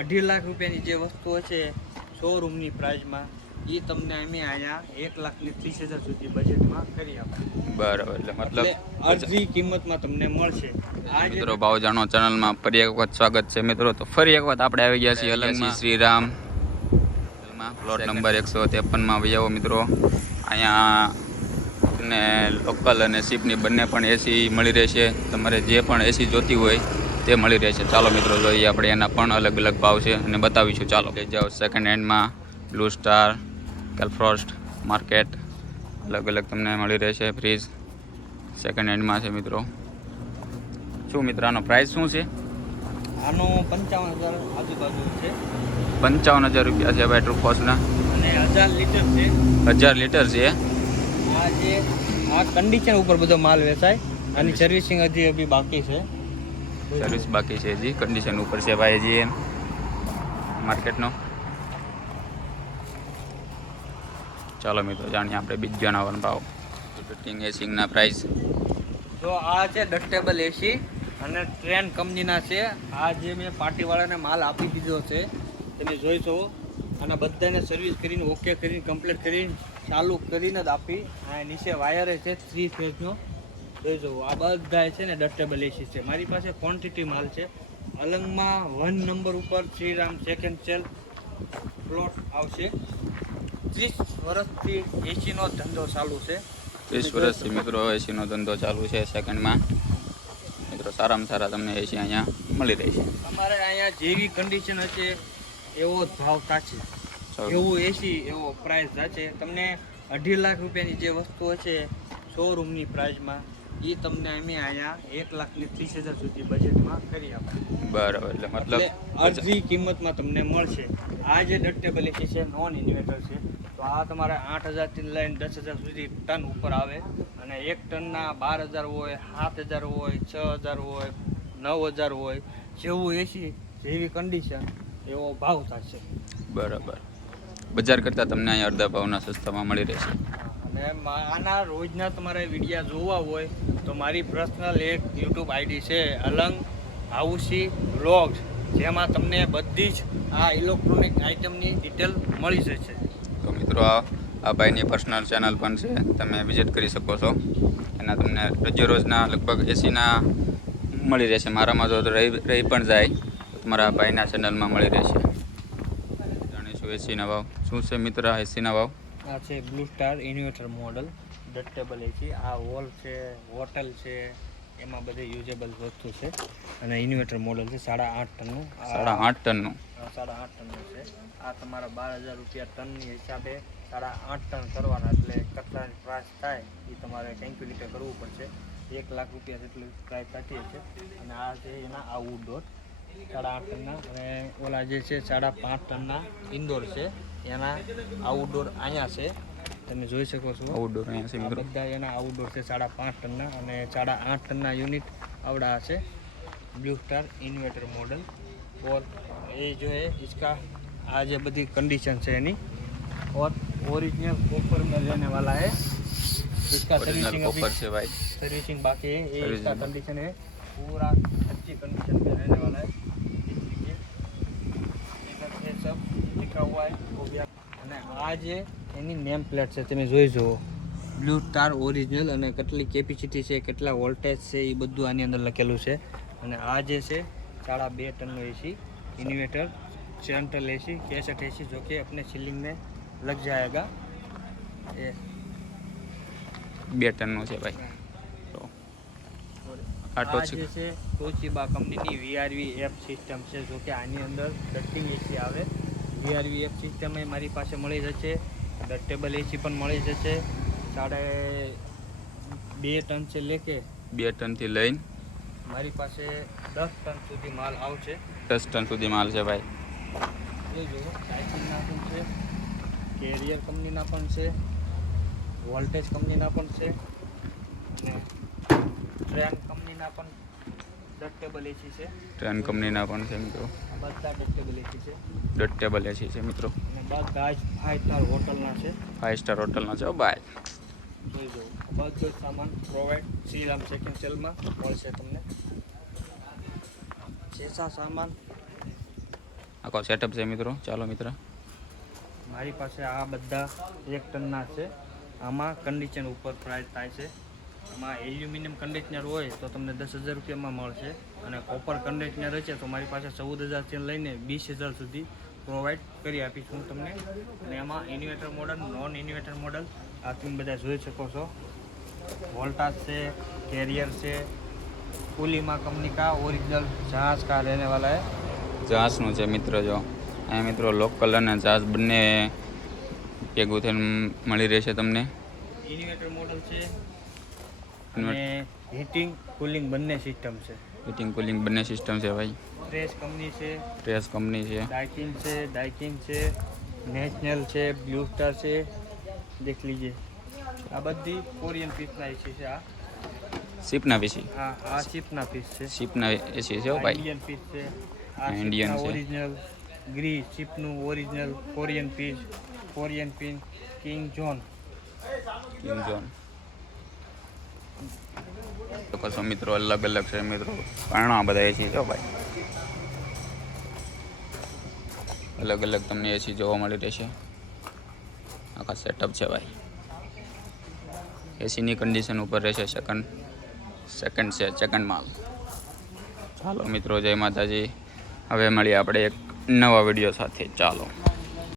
2.5 લાખ રૂપિયાની જે વસ્તુઓ છે શોરૂમની પ્રાઇસમાં એ તમને અમે અહીંયા 1,30,000 સુધી બજેટમાં કરી આપીએ. બરાબર, એટલે મતલબ અડધી કિંમતમાં તમને મળશે. મિત્રો ભાવ જાણો ચેનલમાં ફરી એક વખત સ્વાગત છે મિત્રો. તો ફરી એક વખત આપણે આવી ગયા છીએ અલંગમાં શ્રીરામ પ્લોટ નંબર 153માં આવી આવો મિત્રો. અહીંયા ને લોકલ અને શિપની બંને પણ એસી મળી રહેશે. તમારે જે પણ એસી જોતી હોય તે મળી રહેશે. ચાલો મિત્રો જોઈએ આપણે એના પણ અલગ અલગ ભાવ છે અને બતાવીશું. ચાલો લઈ જાઓ. સેકન્ડ હેન્ડમાં બ્લુ સ્ટાર, કેલફ્રોસ્ટ, માર્કેટ અલગ અલગ તમને મળી રહેશે. ફ્રીજ સેકન્ડ હેન્ડમાં છે મિત્રો. શું મિત્ર આનો પ્રાઇસ શું છે? આનો 55,000 આજુબાજુ છે. 55,000 રૂપિયા છે ભાઈ ટ્રુફોસના. અને 1,000 લીટર છે. 1,000 લીટર છે. આ કન્ડિશન ઉપર બધો માલ વેચાય. આની સર્વિસિંગ હજી બાકી છે. સર્વિસ બાકી છે હજી. કન્ડિશન ઉપર છે ભાઈ હજી માર્કેટનો. ચાલો મિત્રો જાણીએ આપણે બીજ જણાવવાનો ભાવ. ફિટિંગ એસિંગના પ્રાઇસ. તો આ છે ડસ્ટેબલ એસી અને ટ્રેન કંપનીના છે. આ જે મેં પાર્ટીવાળાને માલ આપી દીધો છે તમે જોઈ શકો. અને બધાને સર્વિસ કરીને ઓકે કરીને કમ્પ્લીટ કરીને ચાલુ કરીને જ આપી. આ નીચે વાયર છે 3 ફેઝનો જોઈ શકો. આ બધા છે ને ડસ્ટેબલ એસી છે. મારી પાસે ક્વોન્ટિટી માલ છે. અલંગમાં 1 નંબર ઉપર શ્રીરામ સેકન્ડ સેલ પ્લોટ આવશે. 30 વર્ષથી એસીનો ધંધો ચાલુ છે. 30 વર્ષથી મિત્રો એસીનો ધંધો ચાલુ છે. સેકન્ડમાં મિત્રો સારામાં સારા તમને એસી અહીંયા મળી રહેશે. તમારે અહીંયા જેવી કન્ડિશન હશે એવો જ ભાવ થશે. એવું એસી એવો પ્રાઇસ થશે. તમને 2.5 લાખ રૂપિયાની જે વસ્તુ હશે શોરૂમની પ્રાઇસમાં એ તમને અમે અહીંયા 1,30,000 સુધી બજેટમાં કરી આપીએ. બરાબર, એટલે મતલબ અડધી કિંમતમાં તમને મળશે. આ જે ડસ્ટેબલ એસી છે નોન ઇન્વર્ટર છે. તો આ તમારે 8,000થી લઈને 10,000 સુધી ટન ઉપર આવે. અને 1 ટનના 12,000 હોય, 7,000 હોય, 6,000 હોય, 9,000 હોય. જેવું એસી જેવી કન્ડિશન એવો ભાવ થશે. બરાબર, બજાર કરતાં તમને અહીંયા અડધા ભાવના સસ્તામાં મળી રહેશે. અને આના રોજના તમારે વિડીયા જોવા હોય તો મારી પર્સનલ એક યુટ્યુબ આઈડી છે અલંગ હાઉસી વ્લોગ્સ, જેમાં તમને બધી જ આ ઇલેક્ટ્રોનિક આઇટમની ડિટેલ મળી જશે. તો મિત્રો આ ભાઈની પર્સનલ ચેનલ પણ છે, તમે વિઝિટ કરી શકો છો. એના તમને રોજના લગભગ એસીના મળી રહેશે. મારામાં જો રહી પણ જાય તો તમારા ભાઈના ચેનલમાં મળી રહેશે. જાણીશું એસીના ભાવ શું છે મિત્ર. એસીના ભાવ આ છે બ્લુ સ્ટાર ઇન્વર્ટર મોડલ ડસ્ટેબલ એસી. આ વોલ છે, હોટલ છે, એમાં બધી યુઝેબલ વસ્તુ છે. અને ઇન્વર્ટર મોડલ છે 8.5 ટનનું. 8.5 ટનનું. 8.5 ટનનું છે. આ તમારા 12,000 રૂપિયા ટનની હિસાબે 8.5 ટન કરવાના એટલે કેટલાની પ્રાઇસ થાય એ તમારે કેલ્ક્યુલેટ કરવું પડશે. 1 લાખ રૂપિયા જેટલી પ્રાઇસ થતી છે. અને આ છે એના આઉટડોર 8.5 ટનના. અને ઓલા જે છે 5.5 ટનના ઇન્ડોર છે. એના આઉટડોર અહીંયા છે, તમે જોઈ શકો છો. આઉટડોર અહીંયા છે મિત્રો. બધા એના આઉટડોર છે 5.5 ટનના. અને 8.5 ટનના યુનિટ આવડા છે ब्लू स्टार इन्वर्टर मॉडल. और ये जो है इसका आज बड़ी कंडीशन है नहीं. और ओरिजिनल कॉपर में रहने वाला है. इसका सर्विसिंग कॉपर से भाई सर्विसिंग बाकी है. ये इसका कंडीशन है पूरा अच्छी कंडीशन में रहने वाला है. इधर ये सब लिखा हुआ है वो भी. અને આ જે એની નેમ પ્લેટ છે તમે જોઈ જુઓ. બ્લુ સ્ટાર ઓરિજિનલ અને કેટલી કેપેસિટી છે, કેટલા વોલ્ટેજ છે એ બધું આની અંદર લખેલું છે. અને આ જે છે 2.5 ટનનો એસી इन्वर्टर सेंट्रल एसी 63 एसी जो कि अपने सीलिंग में लग जाएगा. ये 2 ટનનો છે ભાઈ. તો આ જે છે તોશિબા કંપનીની VRV એપ સિસ્ટમ છે જો કે આની અંદર ડસ્ટિંગ એસી આવે. VRV એપ સિસ્ટમ એ મારી પાસે મળી જશે. ડસ્ટેબલ એસી પણ મળી જશે. 2.5 ટન છે લેકે 2 ટનથી લઈને મારી પાસે 10 ટન સુધી માલ આવશે. 10 ટન સુધી માલ છે ભાઈ. એ જો ટાઇપિંગના પણ છે, કેરિયર કંપનીના પણ છે, વોલ્ટેજ કંપનીના પણ છે અને ટ્રેન કંપનીના પણ ડસ્ટેબલ એસી છે. ટ્રેન કંપનીના પણ છે મિત્રો. બધા ડસ્ટેબલ એસી છે. ડસ્ટેબલ એસી છે મિત્રો. અને બધા જ 5 સ્ટાર હોટલના છે. 5 સ્ટાર હોટલના છે ભાઈ. જોઈ જવું બધો સામાન પ્રોવાઈડ શ્રીરામ સેકન્ડ સેલમાં મળશે તમને. જેસા સામાન આખો સેટઅપ છે મિત્રો. ચાલો મિત્ર. મારી પાસે આ બધા 1 ટનના છે. આમાં કન્ડિશન ઉપર પ્રાઇસ થાય છે. આમાં એલ્યુમિનિયમ કન્ડિશનર હોય તો તમને 10,000 રૂપિયામાં મળશે, અને કોપર કન્ડિશનર હશે તો મારી પાસે 14,000થી લઈને 20,000 સુધી પ્રોવાઈડ કરી આપીશ હું તમને. અને એમાં inverter model, non inverter model આ તમે બધા જોઈ શકો છો. વોલ્ટાસ છે, કેરિયર છે, કુલીમા કંપની કા ઓરિજિનલ જહાજ કા રહેने वाला है. જહાજનું છે મિત્ર. જો અહીંયા મિત્રો લોકલ અને જહાજ બંને ભેગું થઈને મળી રહેશે તમને. ઇન્વર્ટર મોડલ છે અને હીટિંગ કુલિંગ બંને સિસ્ટમ છે. હીટિંગ કુલિંગ બંને સિસ્ટમ છે ભાઈ. ટ્રેસ કંપની છે, ટ્રેસ કંપની છે, डाइकिन છે, नेशनल છે, ब्लू स्टार છે. देख लीजिए આ બધી કોરિયન પીસના એસી છે. આ શિપના પીસી. હા, આ શિપના પીસ છે. શિપના એસી છે ભાઈ. ઇન્ડિયન પીસ છે. આ ઇન્ડિયન શિપના છે. ઓરિજિનલ ગ્રી શિપનું original Korean piece, Korean pin king John. King John તો કશો મિત્રો અલગ અલગ છે મિત્રો. ઘણા બધા એસી છે ભાઈ. અલગ અલગ તમને એસી જોવા મળી રહેશે. આખા સેટઅપ છે ભાઈ. એસીની કન્ડિશન ઉપર રહેશે. સેકન્ડ માલ. ચાલો મિત્રો, જય માતાજી. હવે મળીએ આપણે એક નવા વિડીયો સાથે. ચાલો.